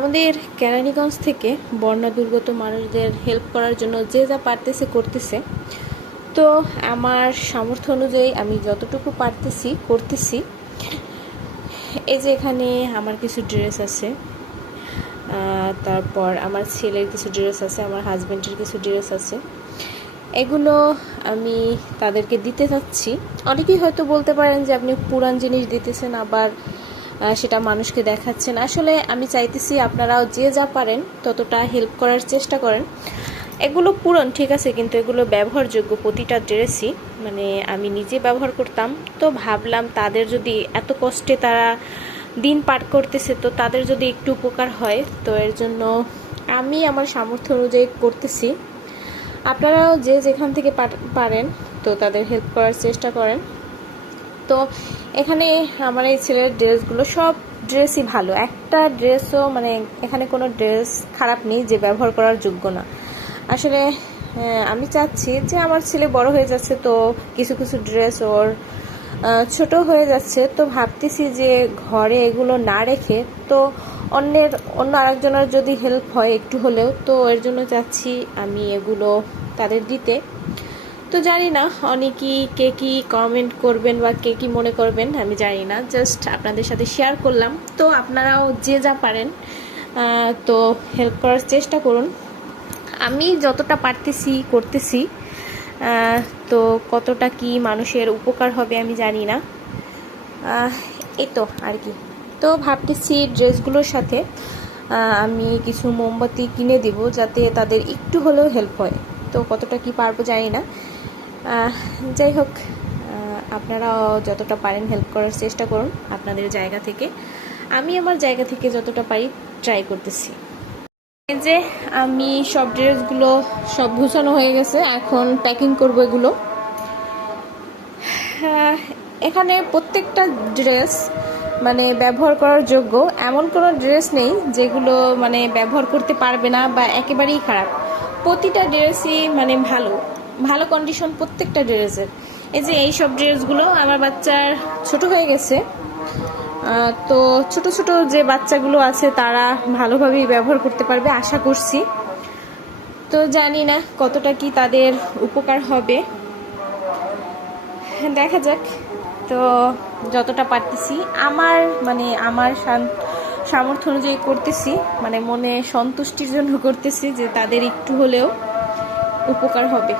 আমাদের কেরানীগঞ্জ থেকে বন্যা দুর্গত মানুষদের হেল্প করার জন্য যে যা পারতেছে করতেছে। তো আমার সামর্থ্য অনুযায়ী আমি যতটুকু পারতেছি, করতেছি। এই যে এখানে আমার কিছু ড্রেস আছে তারপর আমার ছেলের কিছু ড্রেস আছে, আমার হাজব্যান্ডের কিছু ড্রেস আছে। এগুলো আমি তাদেরকে দিতে চাচ্ছি অনেকেই হয়তো বলতে পারেন যে আপনি পুরান জিনিস দিতেছেন, আবার সেটা মানুষকে দেখাচ্ছেন। আসলে আমি চাইতেছি আপনারাও যে যা পারেন, ততটা হেল্প করার চেষ্টা করেন। এগুলো পুরন ঠিক আছে, কিন্তু এগুলো ব্যবহারযোগ্য প্রতিটা ড্রেসই মানে আমি নিজে ব্যবহার করতাম, তো ভাবলাম তাদের যদি এত কষ্টে তারা দিন পার করতেছে, তো তাদের যদি একটু উপকার হয়, তো এর জন্য আমি আমার সামর্থ্য অনুযায়ী করতেছি। আপনারাও যে যেখান থেকে পার- পারেন, তো তাদের হেল্প করার চেষ্টা করেন। তো এখানে আমার এই ছেলের ড্রেসগুলো সব ড্রেসই ভালো। একটা ড্রেসও মানে এখানে কোনো ড্রেস খারাপ নেই যে ব্যবহার করার যোগ্য না। আসলে আমি চাচ্ছি যে আমার ছেলে বড় হয়ে যাচ্ছে তো কিছু কিছু ড্রেস ওর ছোট হয়ে যাচ্ছে তো ভাবতেছি যে ঘরে এগুলো না রেখে তো অন্যের, অন্য আরেকজনের যদি হেল্প হয় একটু হলেও তো এর জন্য চাচ্ছি আমি এগুলো তাদের দিতে। তো জানি না অনেকেই কে কি কমেন্ট করবেন বা কে কি মনে করবেন, আমি জানি না। জাস্ট আপনাদের সাথে শেয়ার করলাম। তো আপনারাও যে যা পারেন তো হেল্প করার চেষ্টা করুন। আমি যতটা পারতেছি, করতেছি। তো কতটা কি মানুষের উপকার হবে আমি জানি না। এই তো আর কি। তো ভাবতেছি ড্রেসগুলোর সাথে আমি কিছু মোমবাতি কিনে দিব যাতে তাদের একটু হলেও হেল্প হয়। তো কতটা কি পারব জানি না। যাই হোক আপনারাও যতটা পারেন হেল্প করার চেষ্টা করুন আপনাদের জায়গা থেকে। আমি আমার জায়গা থেকে যতটা পারি ট্রাই করতেছি। যে আমি সব ড্রেসগুলো সব গুছানো হয়ে গেছে, এখন প্যাকিং করব এগুলো। এখানে প্রত্যেকটা ড্রেস মানে ব্যবহার করার যোগ্য এমন কোনো ড্রেস নেই যেগুলো মানে ব্যবহার করতে পারবে না বা একেবারেই খারাপ। প্রতিটা ড্রেসই মানে ভালো। ভালো কন্ডিশন প্রত্যেকটা ড্রেসের এই যে এই সব ড্রেসগুলো আমার বাচ্চার ছোট হয়ে গেছে। তো ছোট ছোট যে বাচ্চাগুলো আছে, তারা ভালোভাবেই ব্যবহার করতে পারবে, আশা করছি। তো জানি না কতটা কি তাদের উপকার হবে। দেখা যাক। তো যতটা পারতেছি, আমার মানে আমার সামর্থ্য অনুযায়ী করতেছি মানে মনে সন্তুষ্টির জন্য করতেছি যে তাদের একটু হলেও উপকার হবে।